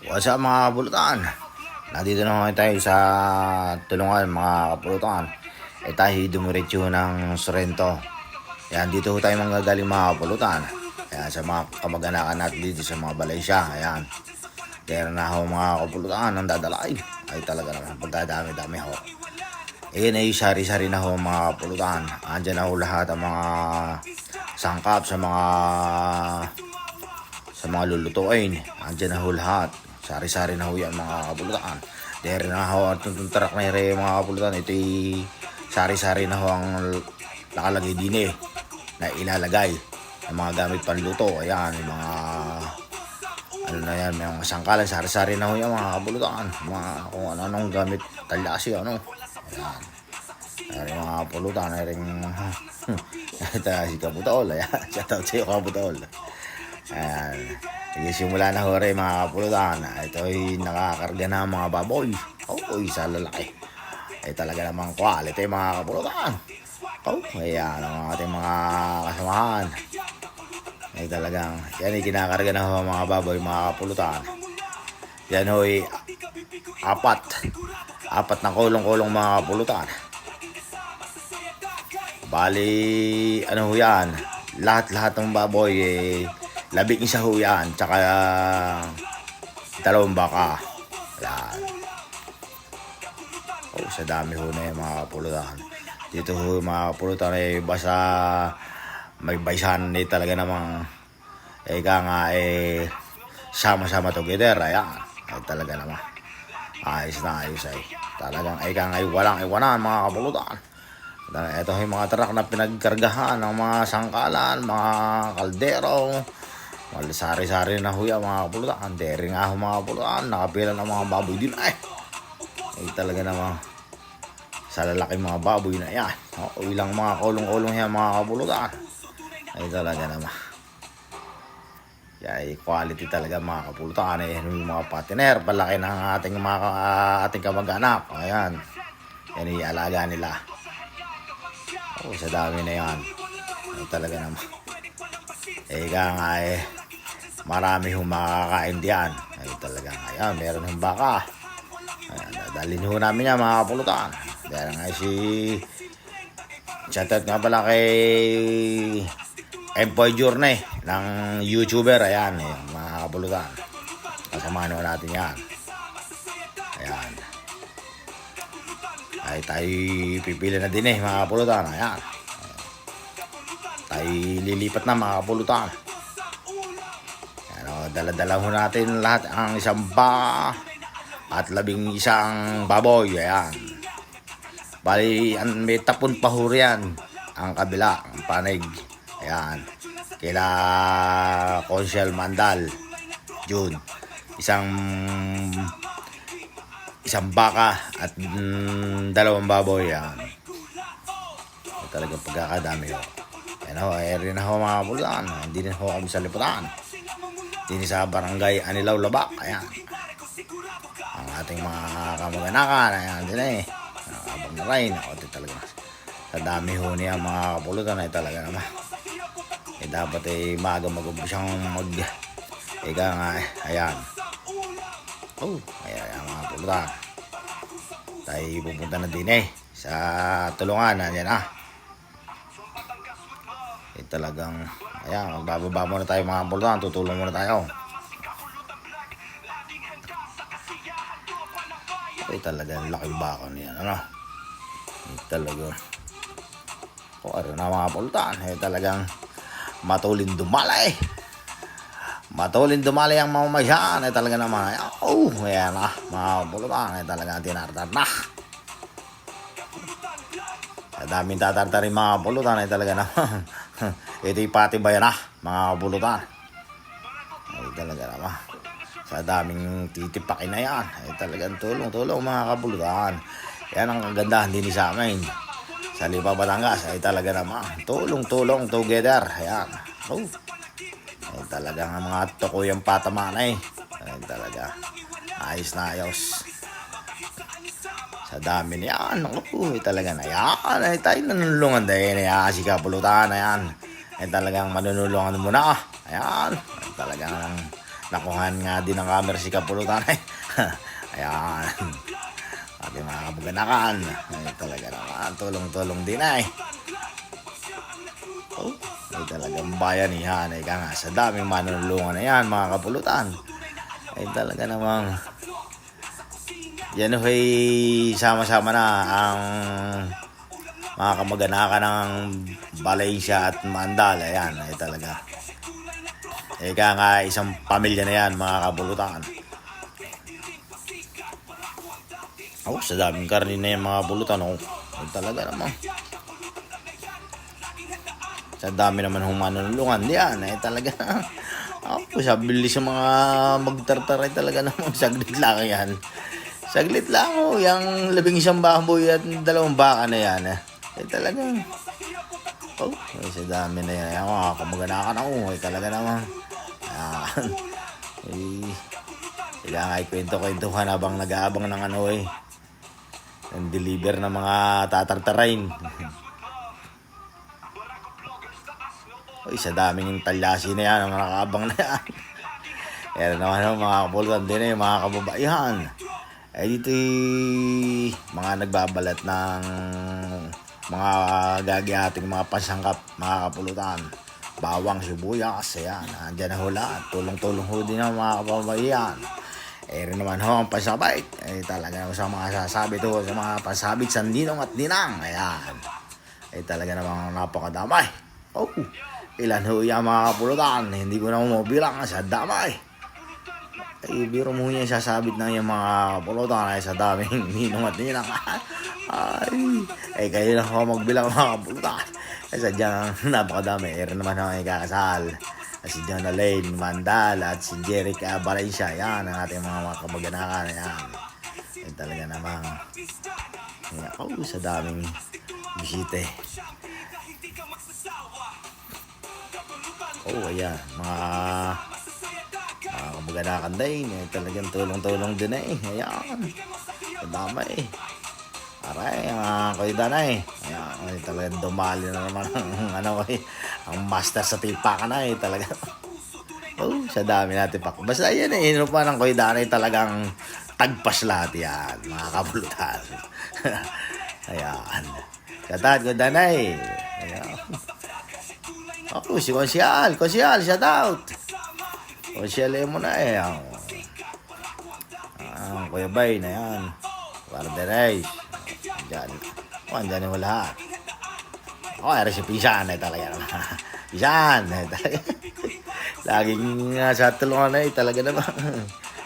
What's up mga kapulutan? Nandito na ngayon tayo sa tulungan mga kapulutan. Tayo dumiretso ng Sorrento. Ayan, dito tayo manggagaling mga kapulutan. Ayan, sa mga kamag-anakan natin dito sa mga Balaysya. Ayan. Kaya na ako mga kapulutan ang dadalay. Ay talaga naman, pagkadami-dami ako. Ayan ay sari-sari na ako mga kapulutan. Andyan na ako lahat ang mga sangkap sa mga lulutuin. Andyan na ho lahat. Sari-sari na ho yan mga kapulutan. Dahil na ho at tuntarak na rin mga kapulutan. Ito'y sari-sari na ho ang nakalagay din na ilalagay ang mga gamit panluto. Ayan, yung mga ano na yan, may mga sangkalan. Sari-sari na ho yan mga kapulutan. Mga kung ano-anong gamit talyasi ano. Ayan. Ayan mga kapulutan. Ayan ito si Kabutol. Ayan, shout out sa'yo Kabutol. Ayan. Simula na ho rin mga kapulutan. Ito ay nakakarga na mga baboy. Isa lalaki. Talaga namang quality mga kapulutan. Ayan ang ating mga kasamahan. Talagang yan ay kinakarga na ho mga baboy mga kapulutan. Yan ho ay apat na kulong-kulong mga kapulutan. Bali ano ho yan, lahat ng baboy 11 ho yan, tsaka 2 baka. Yan. Sa dami ho na yung mga kapulutan. Dito ho mga kapulutan basta may baysan talaga namang sama-sama together. Ayan. Talaga naman. Ayos na ayos ay. Talagang walang iwanan mga kapulutan. Ito yung mga truck na pinagkargahan ng mga sangkalan, mga kaldero. Sari-sari na ho yan mga kapulutan. Deri nga ho mga kapulutan. Nakapila ng mga baboy din talaga naman sa lalaking mga baboy na yan. Ilang mga kulong-kulong yan mga kapulutan. Talaga naman. Quality talaga mga kapulutan. Yung mga partner, palaki ng ating kamag-anak. Ayan. Yan yung alaga nila. Sa dami na yan. Talaga naman. Marami hong makakain diyan. Talaga ayan, meron hong baka. Ayan, dadalhin ho namin yan mga kapulutan. Dahil nga shoutout nga pala kay Empoy Journey ng YouTuber. Ayan, mga kapulutan. Kasamahan ho natin yan. Ayan. Tayo pipili na din mga kapulutan. Ayan. Tayo lilipat na mga kapulutan. Dala-dala ho natin lahat ang isang baka at 11 baboy. Ayan. Bali, may tapon pa ho riyan ang kabila, ang panig. Ayan. Kila Consiel Mandal June. Isang baka at 2 baboy. Ayan. Talagang pagkakadami ho. Ayan ho, rin na ho mga kapulutan. Hindi na ho kami sa liputan. Dini sa barangay Anilaw, Labak. Ayan. Ang ating mga kamag-anakan. Ayan din nakabang na rin. Talaga. Sa dami ho niya mga kapulutan talaga naman. Dapat maga-magabu siyang ayan. Ayan mga kapulutan. Tayo pupunta na din sa tulungan. Ayan talagang ayan, magbababa muna tayo mga kapulutan. Tutulong muna tayo. Talagang laking baka niyan. Talaga. Ano na mga kapulutan. Talagang matulin dumalay. Matulin dumalay ang mamamayan. Talaga naman. Ayan mga kapulutan. Talagang tinartar na. Daming tatartarin mga kapulutan. Talaga naman. Ito'y patibayan mga kapulutan. Talaga naman. Sa daming titipakin na yan. Talagang tulong mga kapulutan. Yan ang kagandahan din sa amin. Sa Lipa, Batangas. Talaga naman. Tulong together. Ayan. Talaga nga mga tukuyang patamaan talaga. Ayos na ayos. Sa dami niyan. Talaga na yan. Tayo nanulungan din. Si kapulutan. Ayan. Talagang manunulungan muna. Ayan. Talagang nakuhan nga din ng camera si Kapulutan. Ayan. Ating mga kabuganakan. Ay, talaga naman. Tulong-tulong din ay. Oh, ay talagang bayan yan. Ay ka nga, sa daming manunulungan na yan, mga Kapulutan. Ay talaga namang yan ay sama-sama na ang mga kamag-anakan ng Valencia at Mandal. Ayan, ay talaga. Ay ka nga, isang pamilya na yan, mga Kapulutan. Oh, sa daming karne na yan, mga Kapulutan. Oh, ay talaga naman. Sa dami naman humanulungan diyan. Ay talaga. Ako, sabi sa mga magtartar ay talaga naman. Saglit lang yan. Saglit lang oh. Yung 11 baboy at 2 baka na yan. Ay talaga. Oh, ay sa dami na yan. Ay mga kamag-anakan ako. Ay talaga naman. Ayan. Ay, kailangan ay kwento-kwentuhan habang nag-aabang ng ano eh. Ang deliver ng mga tatartarain. Uy, sa daming talyasi na yan, ang mga nakabang na yan. Kaya naman mga Kapulutan din eh, mga kababaihan. Eh dito mga nagbabalat ng mga gagayating mga pasangkap, mga Kapulutan. Bawang, sibuyas, ayan, andyan na hula. Tulong-tulong ho din ang mga kababaihan. Eh rin naman ho ang pasabit. Eh talaga sa mga sasabit ho, sa mga pasabit sa ninong at ninang. Ayan. Eh talaga namang napakadamay. Oh, ilan ho yung mga Kapulutan, hindi ko na mabilang sa damay. Ay, biro mo niya sasabit na yung mga Kapulutan ay sa daming ninong at ninang. Ay, kayo na ako magbilang mga Kapulutan. Ay, sadyang napakadami. Ere naman ako ay kakasal. Si John Alain Mandal at si Jerica Valencia. Yan ang ating mga kamag-anakan. Yan. Ay, talaga namang sa daming bisite. Oh, ayan, mga kamag-anakan din, eh, talagang tulong-tulong din eh. Ayan, madama eh. Aray, kuya Danay. Ayan, ay, talagang dumali na naman ang, ano eh, ang master sa tipakan na eh, talaga. Oh, sa dami natin pa. Basta yan eh, ino pa ng kuya Danay talagang tagpas lahat yan, mga Kapulutan. Ayan. Katad, kuya Danay. Ayan. Ako, si Konsyal, shout out. Konsyal mo na eh. Kuya Bay na yan. Guarderais. Andyan. Andyan yung lahat. Ay, si Pisan eh talaga. Pisan eh talaga. Laging sa tulungan eh talaga naman.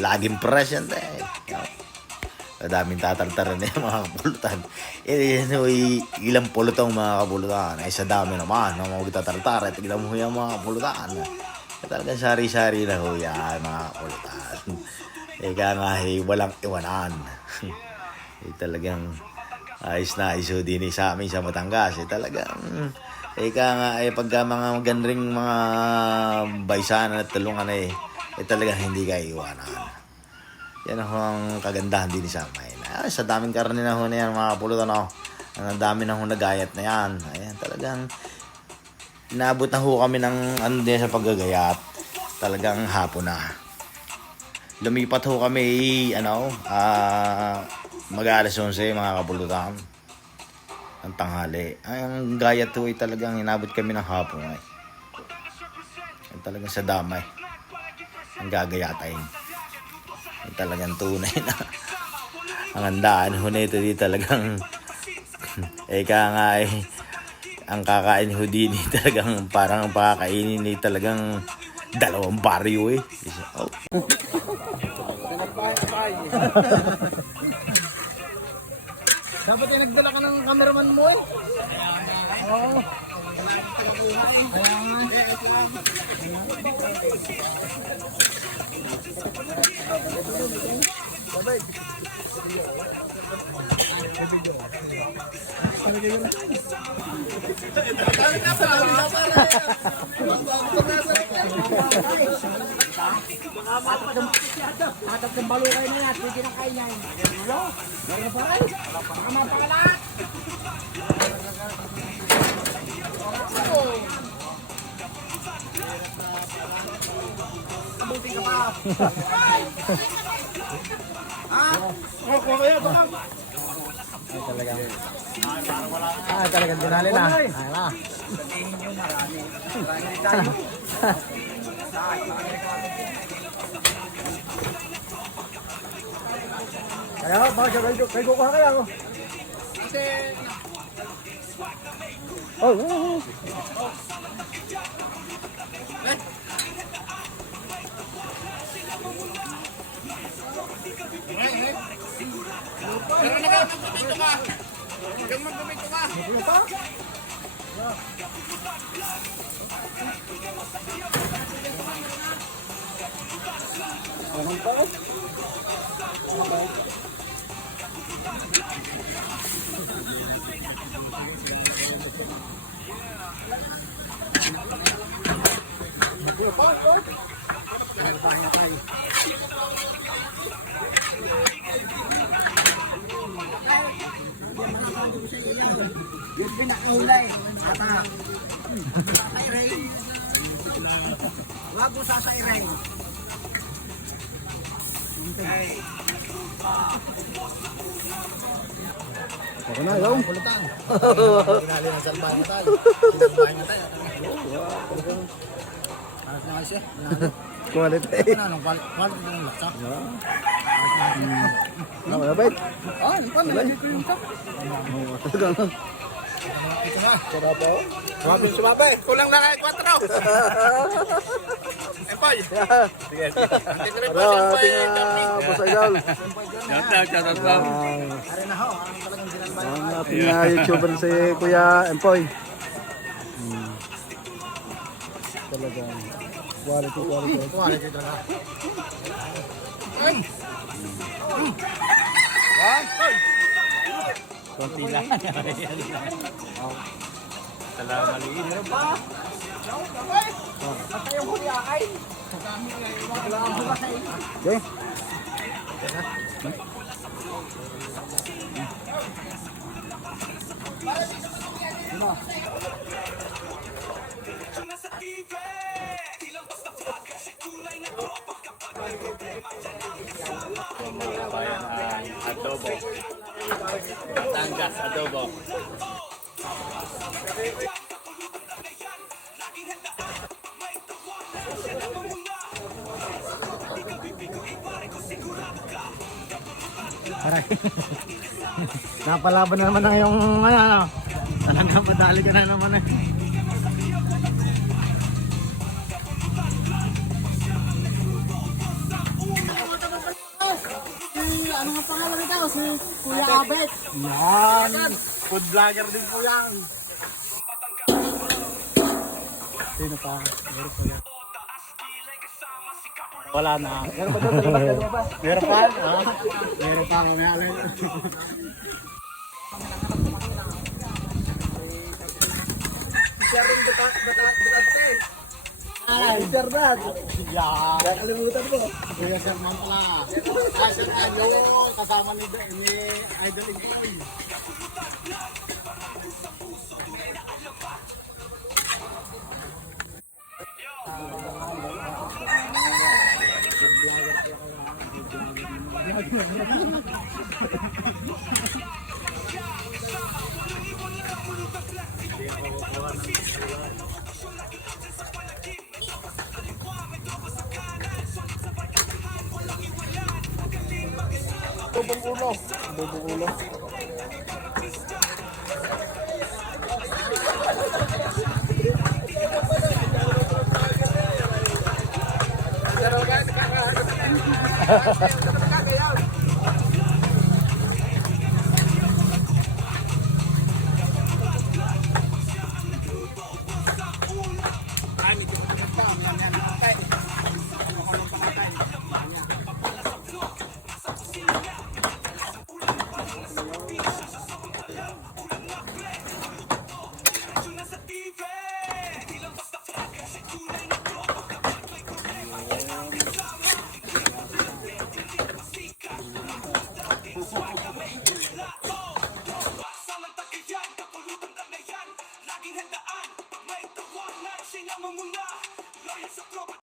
Laging present eh. Daming tatartaran eh mga Kapulutan. Ilang pulutong mga Kapulutan. Ay sa dami naman ng mga tatartar. Tignan mo yung mga Kapulutan. Talagang sari-sari na ho yan mga Kapulutan. Ika nga walang iwanan. Talagang ayos na ayos din sa amin sa Batangas. Talagang ika nga pagka mga magandring mga baysanan at tulungan talagang hindi ka iwanan. Yan ang kagandahan din sa amin. Sa daming karne na ho na yan mga Kapulutan. Ang dami na ho nagayat na yan. Ayan, talagang inaabot na ho kami ng ano din sa paggagayat. Talagang hapon na. Lumipat ho kami, mag-alas 11 mga Kapulutan. Ang tanghali. Ay, ang gayat ho talagang inabot kami ng hapon. Talagang sa damay. Ang gagayatain. Talagang tunay na ang handaan ho na ito di talagang ang kakain ho din talagang parang pakakainin ni talagang 2 baryo eh. Oh. Dapat ay nagdala ka ng cameraman mo eh. Oo. Atap ng balukay na yan, pwede na kain yan. Hello? Meron pa rin? Baka mapakalat. Buti ka pa. Oh, kuha kayo, baka. Talagang dinali na. Ay na. Kaya, baka kayo kuha kayo. Kasi, Oh. pero nagpapito ka. Yung magpapito ka. Ano pa? Anong pa? Yung pinakahulay. Ata. Sasairay. Wag mo sasairay. Ako na, go. Pinali ng salbahan na tayo. Salbahan na tayo. Parang na siya. Quality. Anong quality ng laksa? Ano ba, bet? Ah, ano pa? Nalagay ko yung cup. Talagang. Ito na. Sarap ako. Sumabay, sumabay. Kulang na kayo 4. Empay. Sige. Antitry po Hello, si ating Empay. Boss Idol. Shout out. Ang Ari na ho. Ang talagang dinalbay. ating YouTuber si Kuya Empoy. Talagang quality. Quality talaga. Konti lang. Talaga maliit. Meron pa. At yung huli ay. Wala ang huli. Okay. Adobo. Batangas adobo. Napalaban na naman na yung ano. Talaga madali ka na naman eh. Ano nga pangalan nito? Si Kuya Abet. Yan. Food vlogger din po yan. Sino pa? Meron po yan. Wala na. Meron pa doon? Meron pa? Meron pa? Meron pa. Meron pa. Ay, Sir Dad. Yan. Nakalimutan ko. Kuya Sir Man pala. Sir Anyo, kasama ni Idol Inquiry. Bubong ulo. Bubong ulo.